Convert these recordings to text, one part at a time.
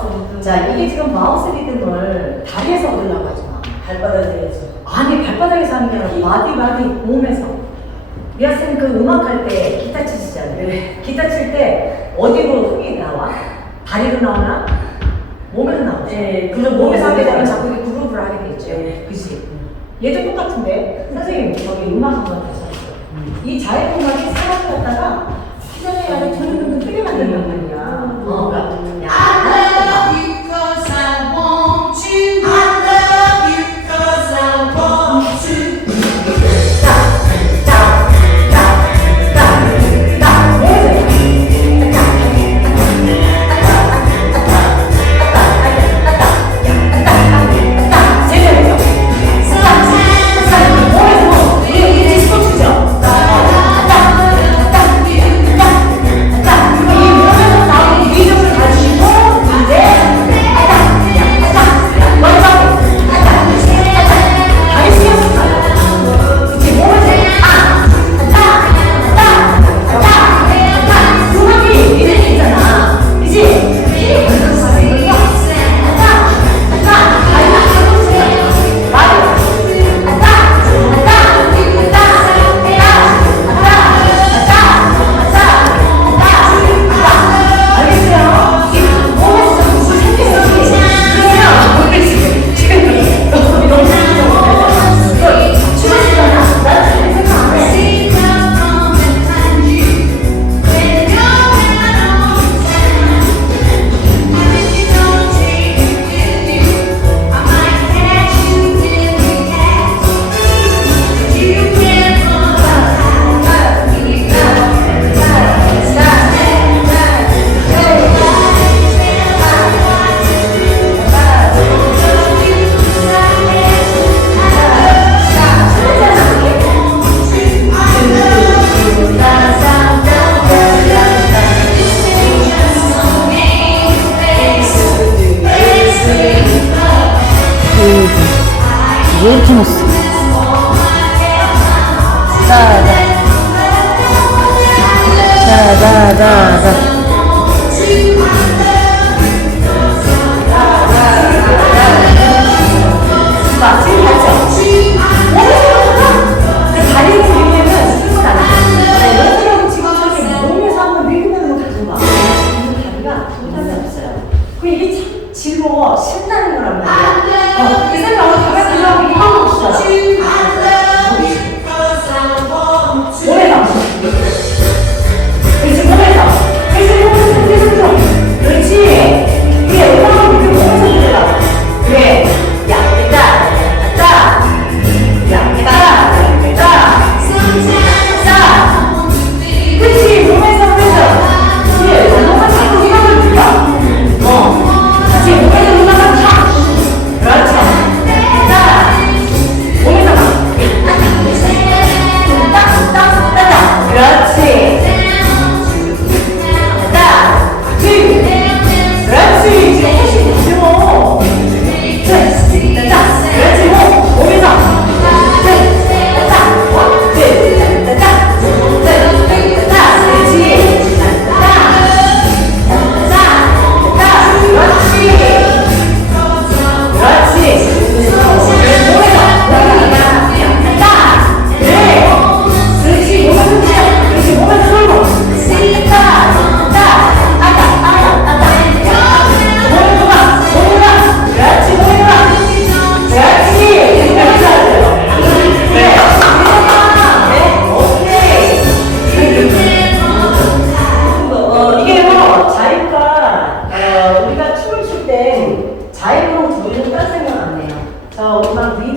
마우스 리듬. 자, 이게 지금 마우스 리듬을 다리에서 하지 마. 발바닥에서. 아니, 발바닥에서 하는 게 아니라 바디, 바디, 몸에서. 미아 쌤 그 음악 할 때 기타 치시잖아요. 네. 기타 칠 때 어디로 흥이 나와? 다리로 나오나? 몸에서 나오죠. 네, 그래서 몸에서 하게 되면. 자꾸 이게 그룹을 하게 되죠. 네. 그치? 얘도 똑같은데, 선생님, 저기 음악 한번 다시 하세요. 이 자유음악이 사람을 갖다가 기존에 아주 전문도 뜨게 만든단 말이야. 어,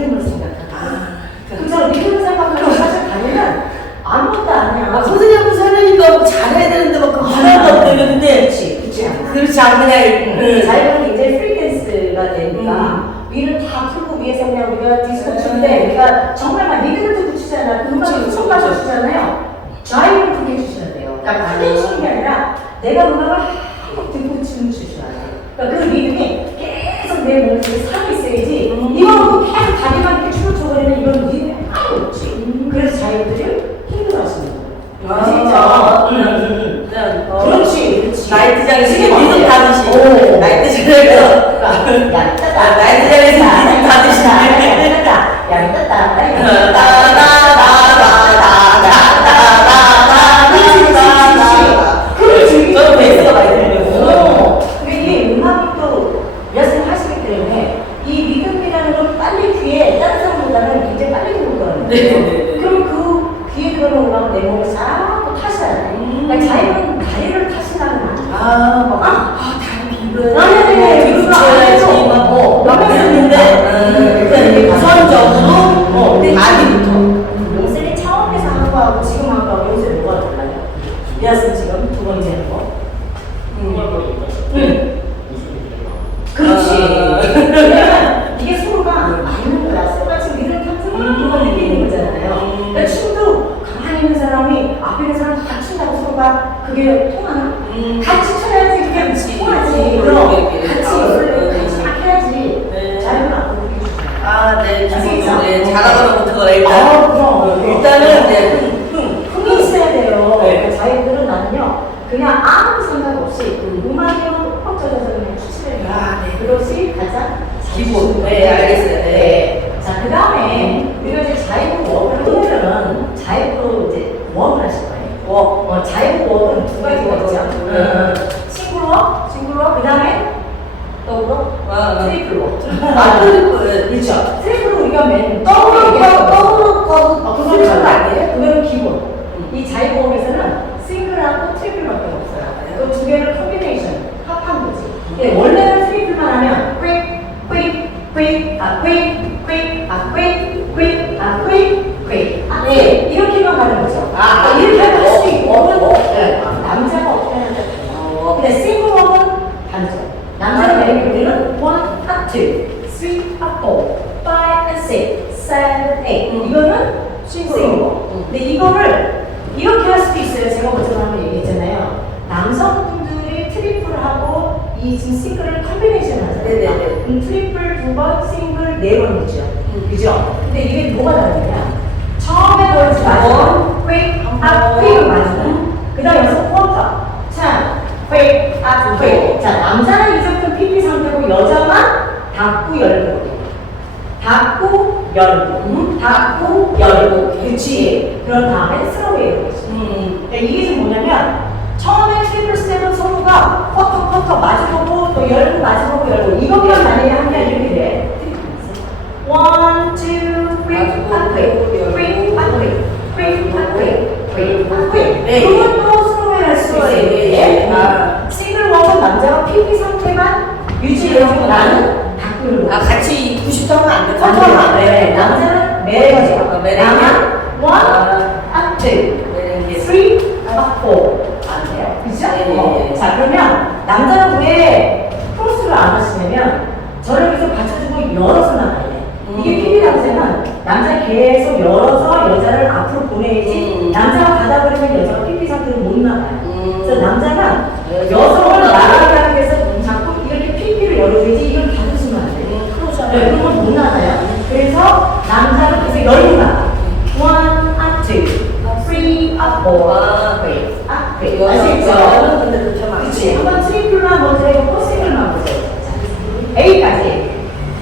리듬을 생각하고. 그래서 리듬을 생각하면 사실 다리는 아무것도 아니야. 아, 선생님 앞에서 하려니까 잘해야 되는데 막 하나도 없네. 근데 그렇지, 그렇지 않아. 그렇지. 그냥 응. 자유는 굉장히 프리댄스가 되니까 위를 다 풀고 위에서 그냥 우리가 디스코 춤때 우리가 정말 막 리듬을 추잖아. 그 음악을 그치, 춤 그치. 맞춰 추잖아요. 자유를 크게 추셔야 돼요. 그러니까 크게 추는 게 아니라 내가 음악을 한곡 듣고 춤을 추셔야 돼요. 그러니까 그 리듬이 계속 내 몸에 이거는 계속 다리만 이렇게 춤을 춰버리면 이런 의미가 아무 없지. 그래서 자기들이 힘들어하시는 거예요. 아, 진짜. 음. 그냥, 어. 그렇지, 그렇지. 나이트장에서 이게 받으시. 나이트장에서. 양따다. 나이트장에서 믿음 받으시. 양따다. 양따다. 양따다. 아, 네, 죄송해요. 네, 잘하거나 못하거나 일단. 아, 그럼. 일단은, 네, 흥, 흥. 흥이 있어야 돼요. 네. 그러니까 자기들은 나는요, 그냥 아무 생각 없이 그 음악에 훅 젖어서 그냥 추출해요. 아, 네. 그것이 가장 기본. 네, 알겠어요. 네. 네. 자, 그 다음에, 우리가 이제 자이브 워크를 하면은 자이브로 이제 워크를 하실 거예요. 워. 어, 자이브 워크는 두 가지가 있죠. 음. 싱글워, 싱글워, 그 다음에 더블 아, 아. 트리플 워크. 아, 트리플. 그렇죠. 트리플은 우리가 맨 더블 처음에 얘기했던 거. 더블 거. 어, 그건 잘 아니에요? 그거는 기본. 음. 이 자이브홈에서는 싱글하고 트리플밖에 없어요. 그 두 개를 컨비네이션, 합한 거지. 예, 원래는 트리플만 하면 quick, quick, quick, 아, quick, quick, 아, quick, quick, 아, quick, quick. 아, 네. 이렇게만 가는 거죠. 아, 이렇게 할수 아. up, three. 여성, 아시겠죠? 그렇게 하면 안 그치. 돼. 한번 트리플만 먼저 해보고 싱글만 먼저 해보자. 자, A까지.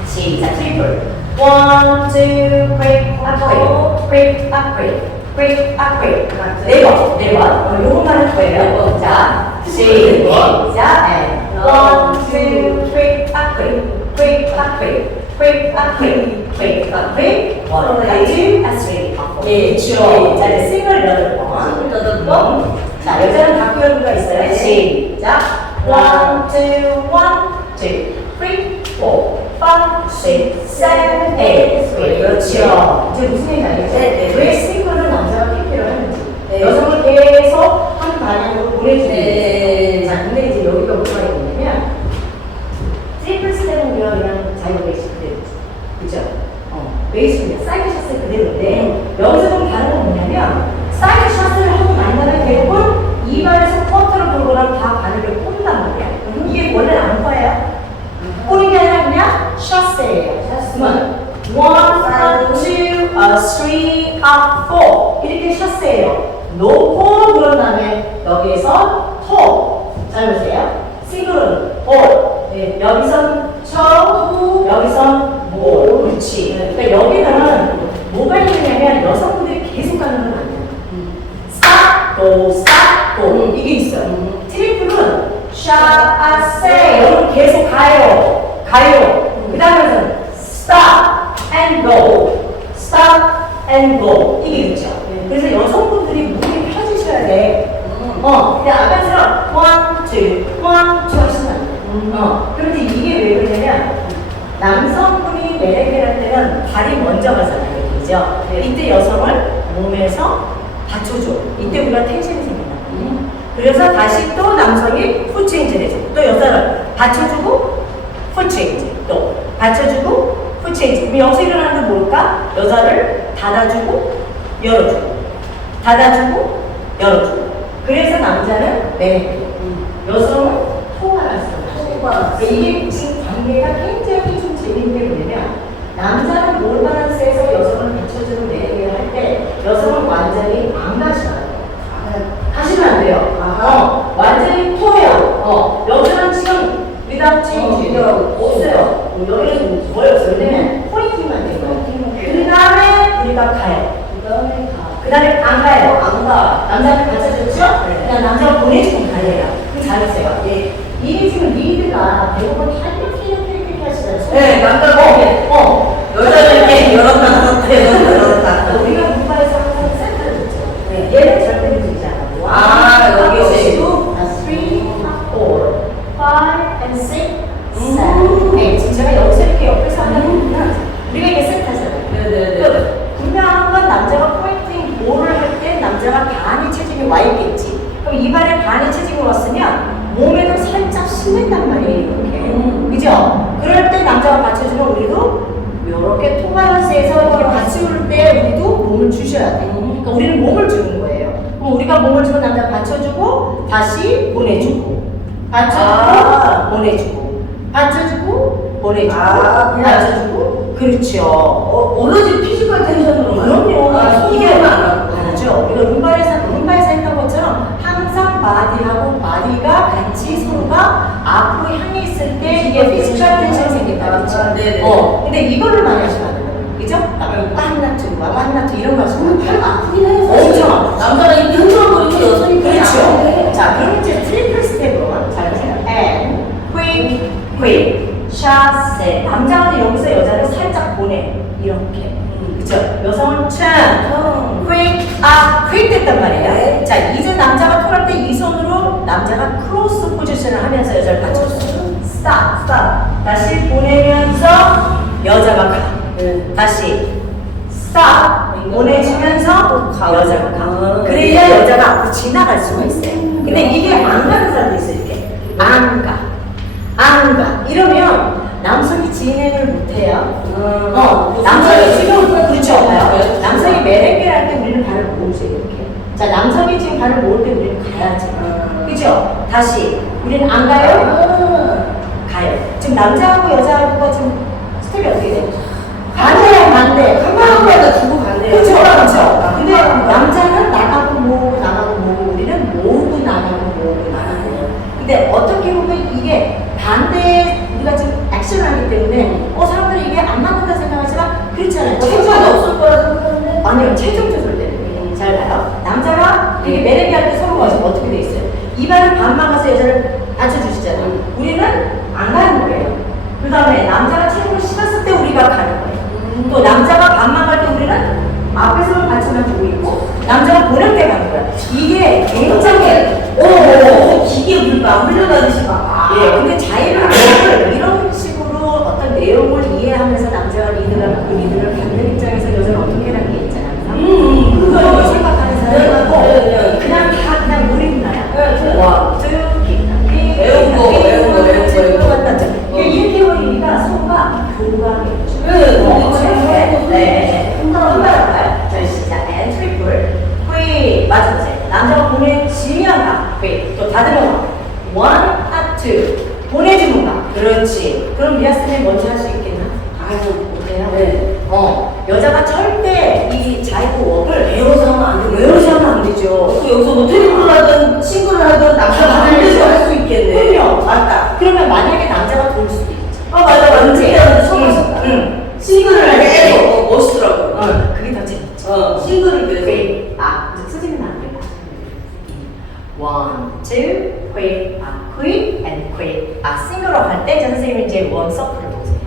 시작, 트리플. One, two, quick, up, quick, quick, up, quick, quick, up, quick. 네 번, 네 번. 어, 요것만 할 거예요. 자, 시작. 네. One, two, quick, up, quick, quick, up, quick, up, quick, quick, up, quick. One, two, three, four. 네, 죠 자, 이제 싱글 여덟 번. 자, 여자는 닫고 열고가 있어요. 시작. One, two, one, two, three, four, five, six, seven, eight. 그렇죠. 이제 무슨 얘기인지 알겠죠? 네, 네. 왜 싱글은 남자가 PP를 하는지. 네. 여성을 계속 한 방향으로 보내주는 네. 자, 근데 이제 여기가 뭐가 있냐면 트리플 스텝은 그냥 자유 베이스 그대로. 그죠? 어, 베이스입니다. 사이드 샷을 그대로인데 여기서 좀 다른 건 뭐냐면 사이드 샷을 하고 대부분 이발에서 커터를 돌거나 다 바늘을 꽂는단 말이야. 이게 원래는 안 거예요. 꼬는 게 아니라 그냥 샷세예요. 샷은 one, two, uh, three, up, four 이렇게 샷세예요. 놓고 그런 다음에 여기에서 토. 잘 보세요. 싱글은 올. 네, 여기선 쳐, 여기선 모. 그렇지. 그러니까 여기는 뭐가 있느냐면 여성분들이 계속 가는 건 아니야. 스 스탑, 고 이게 있어요. 트리플은 샤, 아, 세 여러분 계속 가요. 가요. 그 다음에는 stop and go, stop and go 이게 있죠. 그래서 여성분들이 무릎이 펴지셔야 돼. 어, 근데 아까처럼 one, two, one, two 하시면 안 돼. 어, 그런데 이게 왜 그러냐면 남성분이 할 때는 발이 먼저 가잖아요. 그죠? 이때 여성을 몸에서 받쳐줘. 이때 우리가 텐션이 생긴다. 그래서 다시 또 남성이 푸체인지를 해줘. 또 여자를 받쳐주고 푸체인지. 또 받쳐주고 푸체인지. 그럼 여기서 일어나는 건 뭘까? 여자를 닫아주고 열어주고 닫아주고 열어주고. 그래서 남자는 매력이 여성은 통화를 쓰는 통화. 이게 지금 관계가 굉장히 좀 재밌는 게 뭐냐면 남자는 뭘 바란스에서 여성을 받쳐주는 매력을 할 때 여성을 완전히 안 가시나요? 하시면 안 돼요. 어, 완전히 토해요. 어, 여자는 지금 without change 어, 없어요. 어, 여기는 뭐였어? 왜냐면 포인팅만 된 거야. 그 다음에 우리가 가요. 그 다음에. 그 다음에 안 가요. 안 가. 남자를 받쳐줬죠? 네. 그냥 남자가 보내주면 가요. 그럼 잘했어요. 예. 이게 지금 리드가 대부분 다 이렇게 이렇게 이렇게 하시잖아요. 네, 남자가 이렇게. 어. 여자는 이렇게 열었다 닫았다 열었다. 우리가 문과에서 항상 센터를 줬죠. 네. 얘는 절대 주지 않고. 아, 여기 없이. three, four, five, and six, 음. seven, eight. 지금 제가 여기서 이렇게 옆에서 하다 보면 우리가 이게 센터잖아요. 네네네. 그 분명한 건 남자가 포인팅 볼을 할 때 남자가 반이 체중이 와 있겠지. 그럼 이발에 반이 체중이 왔으면 몸에도 살짝 실린단 말이에요. 이렇게. 음. 그죠? 남자가 받쳐주면 우리도 이렇게 토마스에서 이렇게 받쳐줄 때 우리도 몸을 주셔야 돼. 음. 그러니까 우리는 몸을 주는 거예요. 그럼 우리가 몸을 주고 남자가 받쳐주고 다시 보내주고 받쳐주고 아. 보내주고 받쳐주고 보내주고 아, 받쳐주고 그렇죠. 어, 오로지 피지컬 텐션으로 그럼요. 아, 이게 안 하고. 알죠. 우리가 룸바에서 룸바에서 했던 것처럼 항상 바디하고 바디가 같이 서로가 앞으로 향해 있을 때 이게 피지컬 텐션 생긴다. 그렇죠. 아, 네네. 어. 근데 이걸로 많이 하시면 안 돼요. 그죠? 빤나트, 빤나트 이런 거 하시면. 팔 아프긴 해요. 엄청 아프죠. 남자가 이렇게 흔들어버리고 여성이 그렇죠. 자, 그럼 이제 트리플 스텝으로만 잘 보세요. And, quick, quick, shot, set. 남자는 여기서 여자를 살짝 보내. 이렇게. 그죠? 여성은 turn, 어. quick, 아, quick 됐단 말이에요. 네. 자, 이제 남자가 털할 때 이 손으로 남자가 크로스 포지션을 하면서 여자를 받쳐줘요. stop, stop. 다시 보내면서 여자가 가. 네. 다시 stop. 보내주면서. 여자가 가. 아. 그래야 여자가 앞으로 지나갈 수가 있어요. 근데 이게 안 가는 사람도 있어요, 이렇게. 안 가. 안 가. 이러면 남성이 진행을 못해요. 음. 어, 남성이 지금, 그렇죠. 봐요. 남성이 할때 우리는 발을 모으죠, 이렇게. 자, 남성이 지금 발을 모을 때 우리는 가야지. 음. 그죠? 다시. 우리는 안 가요? 가요. 지금 남자하고 여자하고가 지금 스텝이 어떻게 돼요? 반대야, 반대. 한 방울마다 주고 간대요. 그렇죠, 그렇죠. 아, 근데. 남자는 나가고 모으고 나가고 모으고 우리는 모으고 나가고 모으고 나가고. 근데 어떻게 보면 이게 반대 우리가 지금 액션을 하기 때문에 어 사람들이 이게 안 맞는다 생각하지만 그렇잖아요. 체중이 없을 거라 생각하는데. 아니요, 체중 조절 때문에. 잘 봐요. 남자가 이게 매력이 할때 서로가 어떻게 돼 있어요? 이발을 반만 가서 여자를 받쳐주시잖아요. 우리는 안 가는 거예요. 그 다음에 남자가 체중을 실었을 때 우리가 가는 거예요. 또 남자가 반만 갈때 우리는 앞에서 받쳐만 주고 있고 남자가 보낼 때 가는 거야. 이게 굉장히 오, 오, 오, 기계 불가 흘러가듯이 막. 아. 예, 근데 자유를 이런 식으로 어떤 내용을 이해하면서 남자가 리드가 그 리드를 받는 입장에서 여자를 어떻게 하는 게 있잖아요. 음, 그걸 그거 생각하는 사람하고 네, 네, 네. 그냥 다 그냥 노리는 나야. 네, 네. 와, 쭉 외운 거, 외운 거, 외운 거, 외운 거. 같다. 이렇게 해버리니까 서로가 교감이 되죠. 네, 어, 그렇죠. 네, 네. 한번 해볼까요? 자, 시작. 앤 트리플. 휘, 맞아보세요. 남자가 보내지면 가. 휘, 또 다듬어 가. 원, 아, 투. 보내주면 가. 그렇지. 그럼 미아스는 먼저 할 수 있겠나? 아유, 못해요? 네. 어, 여자가 절대 이 자이브 웍을 배워서 하면 안 돼. 외우지 하면 안 되죠. 또 여기서 뭐 트리플 하든 싱글 하든 남자가 반대로 할수 있겠네. 그럼요. 맞다. 그러면 만약에 남자가 돌 수도 있죠. 아, 맞아, 맞아. 그치? 그때는 처음 하셨다. 응. 싱글을 할 때, 어, 멋있더라고요. 어, 그게 더 재밌죠. 어, 싱글을 그래서. quick, 아, 이제 쓰지는 않아요. One, two, quick, 아, quick and quick. 아, 싱글로 할 때, 저 선생님이 이제 원 서클을 보세요.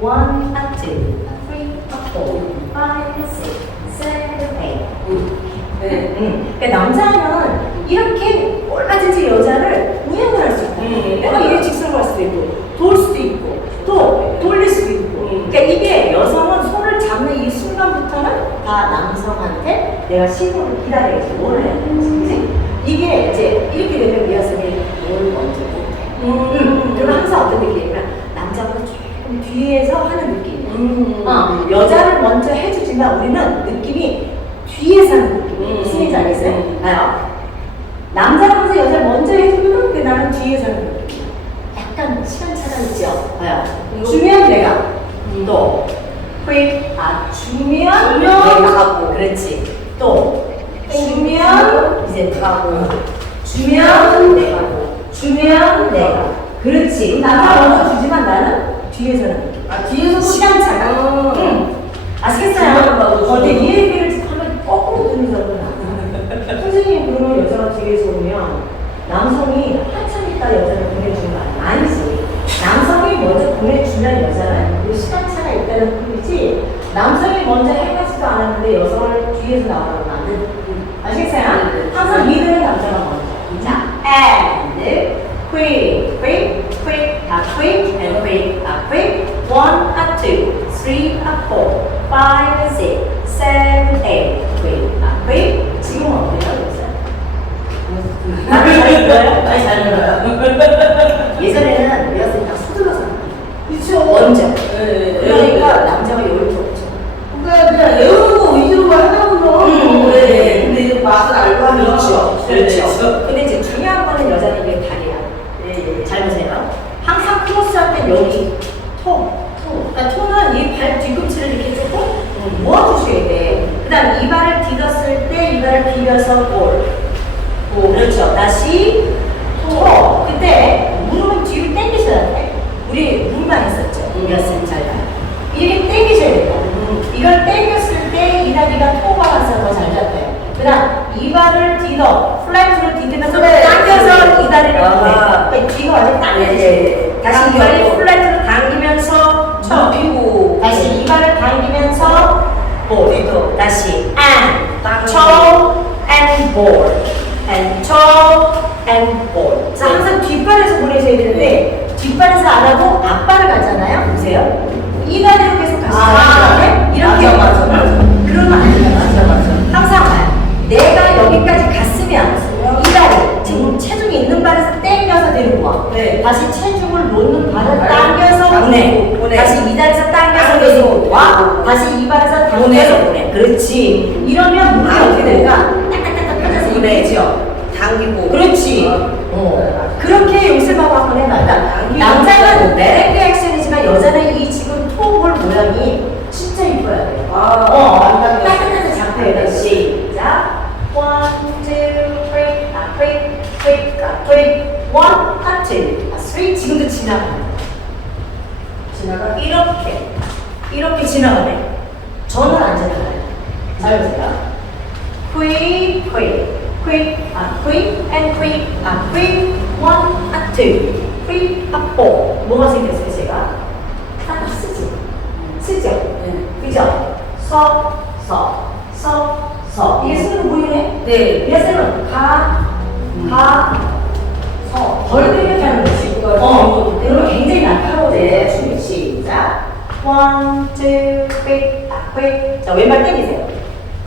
One, a two, a three, a four, five, six, seven, eight. 네. 음. 그러니까 남자는 이렇게 얼마든지 여자를 우연을 할 수 있다. 음. 내가 이게 직선을 할 수도 있고, 돌 수도 있고, 또 돌릴 수도 있고. 음. 그러니까 이게 여성은 손을 잡는 이 순간부터는 다 남성한테 내가 신호를 기다려야지, 뭘 해야 되는지. 이게 이제 이렇게 되면 미아성이 뭘 먼저 못해. 음. 그럼 항상 어떤 느낌이냐면 남자보다 조금 뒤에서 하는 느낌. 음. 어, 여자를 먼저 해주지만 우리는 느낌이 뒤에서 하는 느낌. 음. 무슨 얘기인지 알겠어요? 음. 봐요. 남자가 항상 여자를 먼저 해주면 그 나는 뒤에서 하는 느낌. 약간 시간차가 있죠? 봐요. 이거- 주면 내가 또 quick 아 주면 내가 가고. 그렇지 또 주면 이제 가고 주면 내가 주면 내가 그렇지 남자가 먼저 주지만 나는 뒤에서는. 아 뒤에서 시간 차가. 어. 응. 아시겠어요? 중간. 이 얘기를 하면 거꾸로 안 선생님 그러면 여자가 뒤에서 오면 남성이 한참 있다 여자를 보내주는 거 아니야? 아니지. 남성이 먼저 보내주면 여자는 그 시간차가 있다는 뜻이지 남성이 먼저 해가지도 않았는데 여성을 뒤에서 나오라고 안 돼. 아시겠어요? 항상 리드는 남자가 먼저. 자, and quick, quick, quick, a quick, and quick, a quick. One, a two, three, a four, five, and six, seven, eight. quick, a quick. 지금은 어때요? 많이 잘했어요? 많이 잘 들어요. 예전에는 외웠으니까 서둘러서 하는 거예요. 그렇죠. 먼저. 네. 그러니까 남자가 여유 없죠. 그러니까 그냥 외우는 거 위주로만 하다 보면 음. 네. 근데 이제 알고 하면 그렇죠. 네, 네. 그렇죠. 근데 이제 중요한 거는 여자는 이게 다리야. 네, 네. 잘 보세요. 항상 크로스 할때 여기 통, 통. 그러니까 통은 이 발 뒤꿈치를 이렇게 조금 모아주셔야 돼. 그 다음 이 발을 디뎠을 때 이 발을 비벼서 볼. 오, 그렇죠. 다시 토. 그때 무릎은 뒤로 당기셔야 돼. 우리 무릎만 했었죠. 이었으면 잘 봐요. 이렇게 당기셔야 된다. 이걸 당겼을 때 이 다리가 토가 와서 더 잘 잡혀요. 그 다음 이 발을 디뎌, 플라이트로 디디면서 네. 당겨서 이 다리를 아. 보내. 그러니까 뒤가 완전 돼. 다시 이 발을 플라이트로 당기면서 쳐. 그리고 다시 이 발을 당기면서 볼. 뒤도. 다시 and. 쳐 and ball and 쳐 and ball. 자 항상 뒷발에서 보내셔야 되는데 뒷발에서 안 하고 앞발을 가잖아요. 보세요. 이 다리로 계속 가시죠. 아, 이렇게 맞아, 맞아. 그러면 안 돼요. 항상. 내가 여기까지 갔으면 이 다리 지금 체중이 있는 발에서 당겨서 데리고 와. 네. 다시 체중을 놓는 발을 당겨서 보내. 보내. 다시 이 다리에서 당겨서 데리고 와. 다시 이 발에서 당겨서 보내. 그렇지. 이러면 아, 어떻게. 될까? 딱딱딱딱 펴져서 보내. 이쁘죠. 당기고 그렇지. 어. 그렇게 연습하고 한번 해봐. 당기고. 남자는 메레크 액션이지만 여자는 이 지금 토볼 모양이 진짜 이뻐야 돼. 아, 어, one, 아, two, 아, three. 지금도 지나가. 지나가. 이렇게. 이렇게 지나가네. 저는 안 지나가요. 잘 보세요. quick, quick, quick, 아, quick, and quick, 아, quick, one, 아, two, three, 아, four. 뭐가 생겼어요, 제가? 딱 쓰지. 쓰죠? 네. 그죠? 서, 서, 서, 서. 이게 쓰는 보이네? 네. 얘는 가, 가, 서. 덜 들리게 하는 거지. 어, 그러면 굉장히. 춤이 시작. One, two, three, 아, quick. 자, 왼발 당기세요.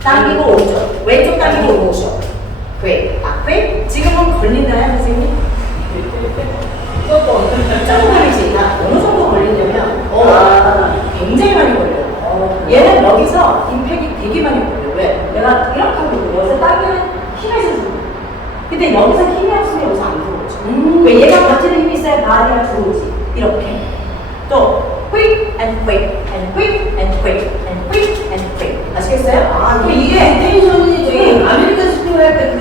당기고 오른쪽. 왼쪽 당기고 오른쪽. quick, 아, quick. 지금은 걸리나요, 선생님? 조금. 조금 걸리지. 나 어느 정도 걸리냐면, 어, 아. 굉장히 많이 걸려요. 어. 얘는 여기서 임팩이 되게 많이 걸려. 왜? 내가 이렇게 하고 여기서 당기는 힘을 써서. 근데 여기서 힘이 없으면. 음. 왜 얘가 버티는 힘이 있어야 바디가 들어오지. 이렇게. 또 quick and quick and quick and quick and quick and quick. 아시겠어요? 아, 그럼 이게 텐션이 저기 아메리칸 스피어 할 때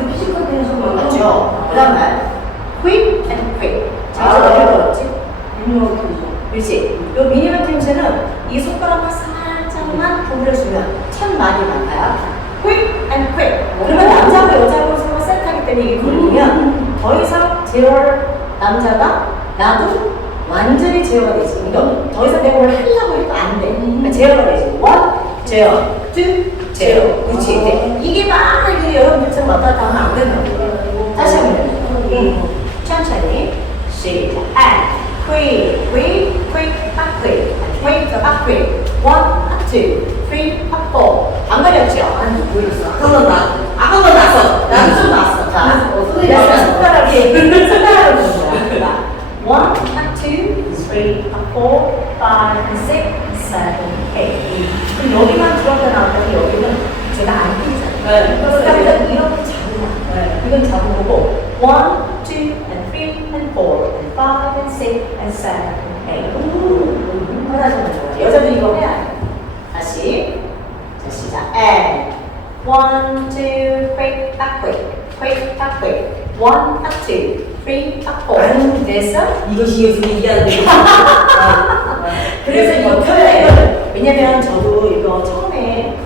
5, 6, 7, 8. 그럼 여기만 들었다 나왔더니 여기는 제가 안 끼잖아요. 네. 그러니까 이렇게 잡으라. 네. 이건 잡은 거고 1, 2, and 3, and 4, and 5, and 6, and 7, and 8. 편하시면 좋아요. 여자들 이거 해야 해. 다시. 자, 시작. And 1, 2, 3, 딱 quick. 1, 2, 3, 딱 4. 됐어? 이거 이게 분위기 안 돼. 그래서 이거 표현을 왜냐면 저도 이거 처음에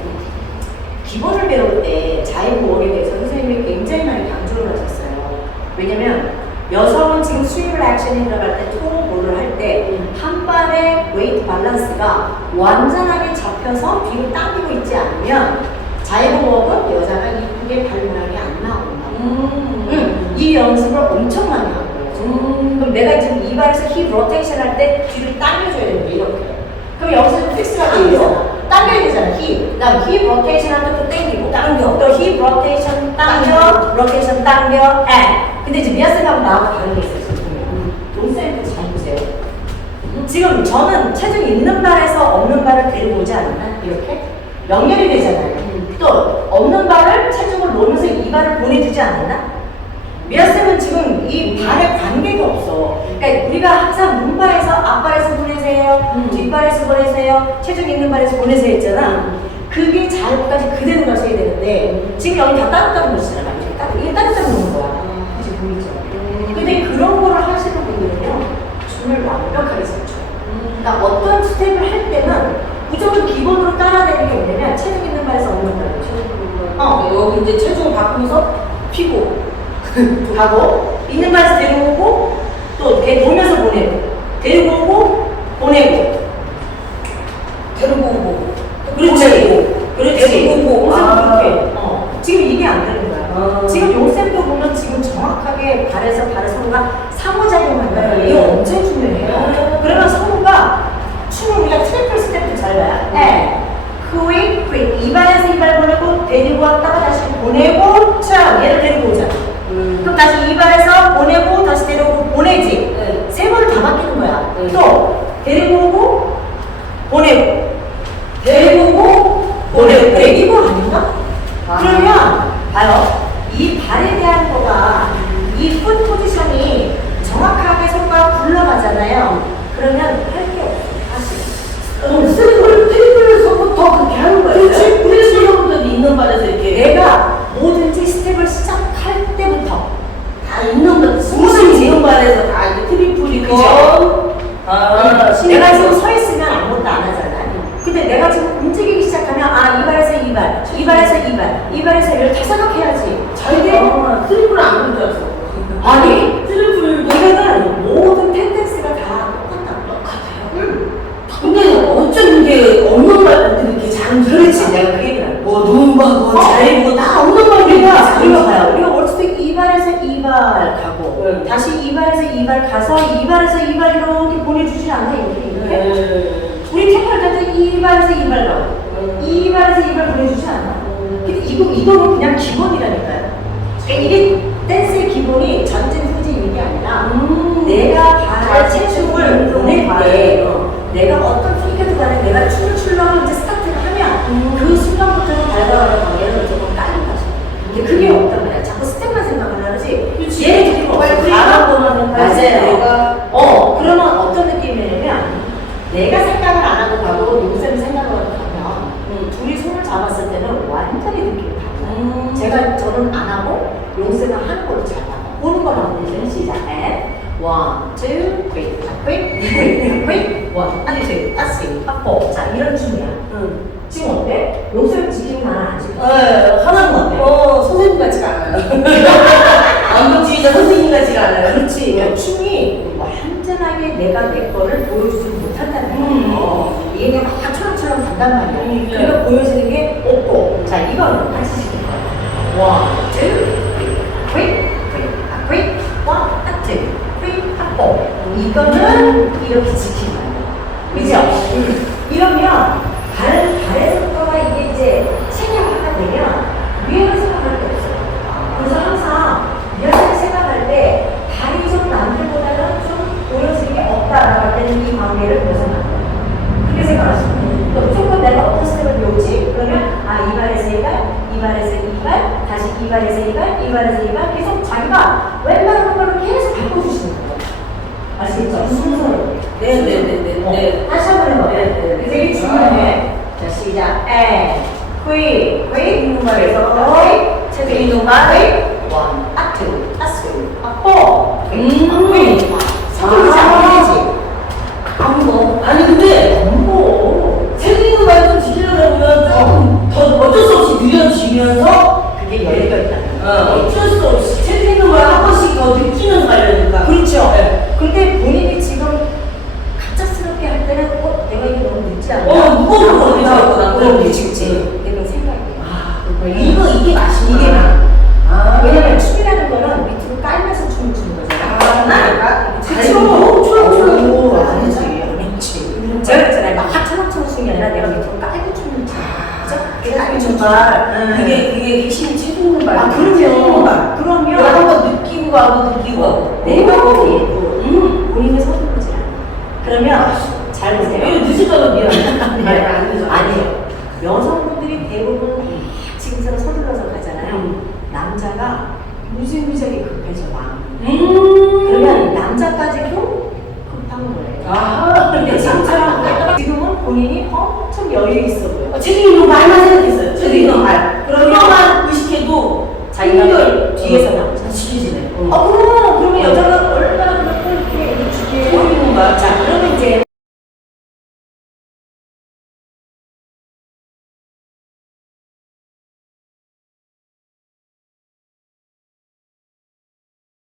기본을 배울 때 자이브월에 대해서 선생님이 굉장히 많이 강조를 하셨어요. 왜냐면 여성은 지금 스위블 액션에 들어갈 때 토볼을 할때 한 발의 웨이트 밸런스가 완전하게 잡혀서 뒤로 당기고 있지 않으면 자이브웍은 여자가 이쁘게 발 모양이 안 나온다. 음, 이 연습을 엄청 많이 한 거예요. 지금. 그럼 내가 지금 이 발에서 힙 로테이션 할 때 뒤를 당겨줘야 되는 데 이렇게. 그럼 여기서 픽스가 되잖아. 당겨야 되잖아, 힙 로테이션 할때또 당기고. 당겨. 또힙 로테이션 당겨, 로테이션 당겨, 앤. 근데 이제 미아쌤하고 나하고 다른 게 있어요. 동생도 잘 보세요. 지금 저는 체중 있는 발에서 없는 발을 데리고 오지 않나? 이렇게? 연결이 되잖아요. 또 없는 발을 체중을 놓으면서 이 발을 보내주지 않았나? 미아쌤은 지금 이 발에 관계가 없어. 그러니까 우리가 항상 문발에서 앞발에서 보내세요, 음. 뒷발에서 보내세요, 체중 있는 발에서 보내세요 했잖아. 그게 자유까지 그대로 가셔야 되는데 지금 여기 다 따뜻따뜻 놓으시잖아. 따- 이게 따뜻따뜻 놓는 거야. 그치 보이죠? 근데 그런 거를 하시는 분들은요, 춤을 완벽하게 잘 춰요. 그러니까 어떤 스텝을 할 때는 무조건 기본으로 따라내는 게 뭐냐면 체중 있는 발에서 없는 발이에요. 어, 여기 이제 체중 바꾸면서 피고 가고 있는 발에서 데리고 오고 또걔 돌면서 보내고 데리고 오고 보내고. 데리고 오고. 그렇지 그렇지 데리고. 오고. 아. 그렇게. 어, 지금 이게 안 되는 거야. 아. 지금 용쌤도 보면 지금 정확하게 발에서 발의 서로가 상호작용한다 네. 이거 엄청 중요해요? 네. 그러면 서로가 춤을 우리가 트리플 스텝도 잘 봐요. 네. 크윗 크윗 이 발에서 이발 보내고 데리고 왔다가 다시 보내고 자 얘를 데리고 오잖아 음. 그럼 다시 이 발에서 보내고 다시 데리고 보내지. 네. 세 번을 다 바뀌는 거야. 네. 또 데리고 오고 보내고 데리고 오고 보내고 그래 이거 아닌가? 아. 그러면 봐요. 이 발에 대한 거가 이 풋 포지션이 정확하게 손가락 굴러가잖아요. 그러면 할 게 없어. 다시. 어, 트리플 트리플에서부터 그렇게 하는 거예요. 그렇지, 그렇지. 트리플부터 있는 발에서 이렇게 내가 뭐든지 스텝을 시작할 때부터 다 있는 발, 무슨 무슨 있는 발에서 다 이제 트리플이건 그죠? 아, 내가 지금 서 있으면 아무것도 안 하잖아. 근데 내가 지금 움직이기 시작하면 아, 이 발에서 이 발, 이 발에서 이 발, 이 발에서 이걸 다 생각해야지. 근데 트리플 안 그려졌어. 아니, 트리플도 이거는 모든 텐den스가 다 똑같다. 똑같아요. 근데 어쩜 이게 없는 발들이 이렇게 잘 그렇지, 내가 그 얘기를. 뭐 눈바고 어. 자리고 다 없는 발들이 우리가 봐요. 우리가 어렸을 때이 발에서 이발 가고 네. 다시 이 발에서 이발 가서 이 발에서 이발 이렇게 보내주지 않아 이렇게 이렇게. 네. 우리 탭할 때도 이 발에서 이발 가고 음. 이 발에서 이발 보내주지 않아. 음. 근데 이거 이거는 그냥 기본이라니까요. 그러니까 이게 댄스의 기본이 전진 후진 이게 아니라 음. 내가 발의 체중을 보낼 때. 내가 어떤 피겨도 간에 내가 춤을 추려고 이제 스타트를 하면 음. 그 순간부터는 발가락의 관계를 조금 깔린 거죠. 근데 그게 없단 말이야. 자꾸 스텝만 생각을 하지. 얘 생각하지. 맞아요. 내가 어, 그러면 어떤 느낌이냐면 내가 생각을 안 하고 가고 용쌤이 생각을 하고 가면 음. 둘이 손을 잡았을 때는 완전히 느낌이 달라요. 음. 제가 저는 안 하고 용쌤은 하는 걸로 잘 봐요. 보는 거랑 보는 시작. 앤 원, 투, quick, quick, quick, quick, 원, 아니, two, 아, three, 아, four. 자, 이런 춤이야. 응. 지금 어때? 용쌤 지키고 나는 안 지키고. 네, 하나는 것 같아요. 어, 선생님 같지가 않아요. 선생님 같지가 않아요. 그렇지. 그러니까 춤이 완전하게 내가 내 거를 보여주지 못한다는 거예요. 이게 그냥 막 철렁철렁 간단 말이야. 음, 네. 그러니까 보여지는 게 없고. 자, 이거는 같이 시킬 거야. 원, 투, quick, quick, 아, quick, one, 아, two, quick, 아, four. 이거는 이렇게 지키는 거야. 그죠? 음. 이러면 발, 속도가 이게 이제 체계화가 되면 위에를 생각할 게 없어요. 그래서 항상 여자를 생각할 때 발이 좀 남들보다는 좀 보여지는 게 없다라고 할 때는 이 관계를 벗어나는 거예요. 그렇게 생각하시면 돼요. 그러니까 무조건 스텝을 배우지? 그러면 아, 이 발에서 이 발, 이 발에서 이 발, 다시 이 발에서 이 발, 이 발에서 이 발, 계속 자기가 웬만한 걸로 계속 바꿔주시는 거예요. 아시겠죠? 순서로. 네네네네. 어, 네. 다시 한번 해봐. 네, 네. 이게 되게 중요해. 자, 시작. 에, 퀴, 퀴, 누말에서 퀴, 체비 누말, 퀴, 원, 어, 어쩔 수 없이 채택는 걸 한 번씩 느끼는 거니까. 그렇죠. 네. 근데 본인이 지금 갑작스럽게 할 때는 어? 내가 이거 너무 늦지 않나? 어, 무거운 거 같다. 나 그런 게 쉽지. 이런 생각이. 아, 그러니까 그렇구나. 이거, 이게 맛이 이게 맛. 아, 아, 왜냐면 춤이라는 거는 밑으로 깔면서 춤을 추는 거잖아. 아, 나? 그쵸. 초록초록. 안 되지. 그렇지. 제가 그랬잖아요. 막 차곡차곡 추는 아니라 내가 밑으로 깔고 추는 거야. 깔면 정말, 그게, 그게 핵심이 최고인 말. 아, 그러면, 그러면 한번 느끼고 가고 느끼고. 내가 오. 보기에 음. 본인을 서두르지. 그러면 잘 보세요. 이거 늦을까봐 미안해. 아니, 아니, 아니죠. 아니에요. 여성분들이 대부분 지금처럼 서둘러서 가잖아요. 음. 남자가 무지무지하게 급해져 마음. 음. 그러면 남자까지도 급한 거예요. 아, 근데 지금 본인이 엄청 여유 있어 보여. 어, 지금 이런 말만 생각했어요. 지금 이런 말. 그런 것만 의식해도 자기가 뒤에서 나 지켜지네. 어, 어 그러면 여자가 얼마나 그렇게 주기에 보이는 거야. 자, 그러면 이제.